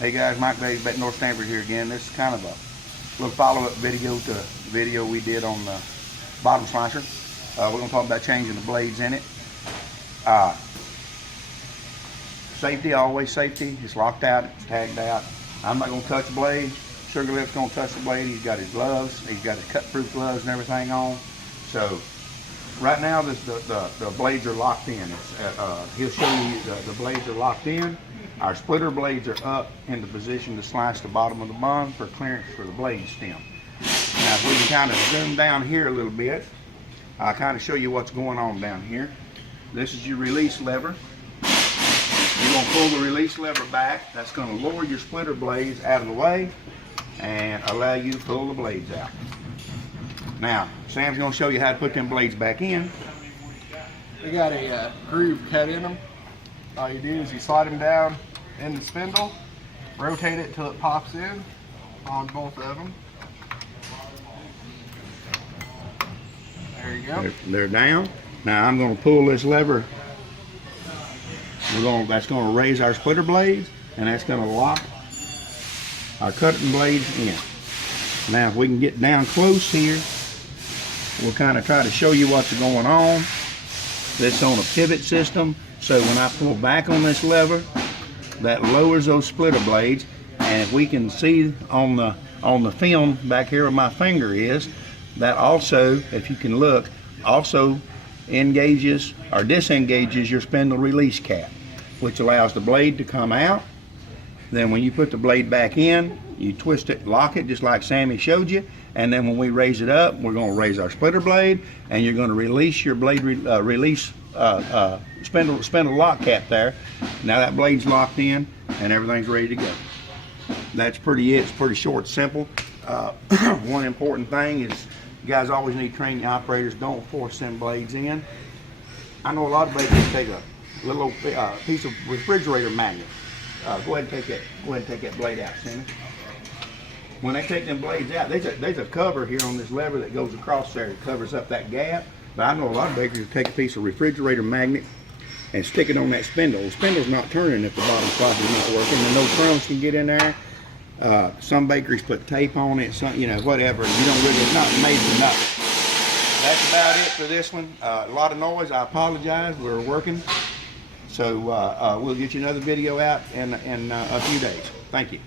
Hey guys, Mike Davis, Bettendorf, Stanford here again. This is kind of a little follow-up video to the video we did on the bottom slicer. We're going to talk about changing the blades in it. Safety, always safety. It's locked out, it's tagged out. I'm not going to touch the blade. Sugar Lip's going to touch the blade. He's got his gloves. He's got his cut-proof gloves and everything on. So right now the blades are locked in. He'll show you the blades are locked in. Our splitter blades are up in the position to slice the bottom of the bung for clearance for the blade stem. Now if we can kind of zoom down here a little bit, I'll kind of show you what's going on down here. This is your release lever. You're going to pull the release lever back. That's going to lower your splitter blades out of the way and allow you to pull the blades out. Now, Sam's going to show you how to put them blades back in. We got a groove cut in them. All you do is you slide them down in the spindle, rotate it till it pops in on both of them. There you go. They're down. Now I'm going to pull this lever. That's going to raise our splitter blades, and that's going to lock our cutting blades in. Now if we can get down close here, we'll kind of try to show you what's going on. This is on a pivot system, so when I pull back on this lever, that lowers those splitter blades. And if we can see on the film back here where my finger is, that also, if you can look, also engages or disengages your spindle release cap, which allows the blade to come out. Then when you put the blade back in, you twist it, lock it, just like Sammy showed you. And then when we raise it up, we're going to raise our splitter blade, and you're going to release your blade spindle lock cap there. Now that blade's locked in, and everything's ready to go. That's pretty it. It's pretty short, simple. One important thing is you guys always need to train your operators. Don't force them blades in. I know a lot of bakers take a little piece of refrigerator magnet. Go ahead and take that. Go ahead and take that blade out, Sammy. When they take them blades out, there's a cover here on this lever that goes across there. It covers up that gap. But I know a lot of bakers will take a piece of refrigerator magnet and stick it on that spindle. The spindle's not turning if the bottom slicer's not working, and no crumbs can get in there. Some bakeries put tape on it, some, you know, whatever. You don't really, it's not made for nothing. That's about it for this one. A lot of noise. I apologize. We're working. So we'll get you another video out in a few days. Thank you.